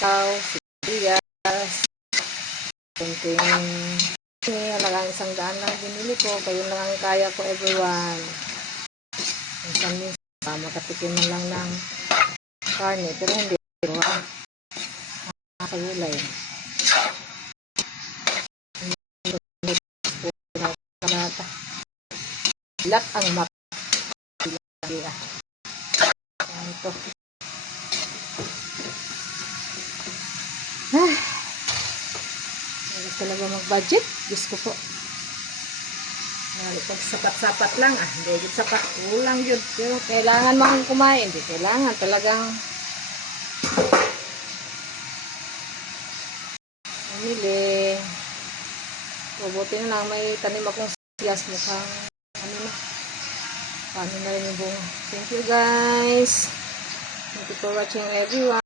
sibuyas, kunting halagang 100 lang binili ko. Kayo lang ang kaya ko, everyone. Minsan makatikim man lang ng karne, pero hindi ko nakagulay. Lahat ang makikita. Ito. Hindi talaga mag-budget. Diyos ko po. Pag sapat-sapat lang, hindi sapat. Kulang yun. Pero kailangan makang kumain. Hindi kailangan. Talagang pamili. Buti na lang may tanim akong siyas mukhang paano na rin yung bunga. Thank you guys. Thank you for watching, everyone.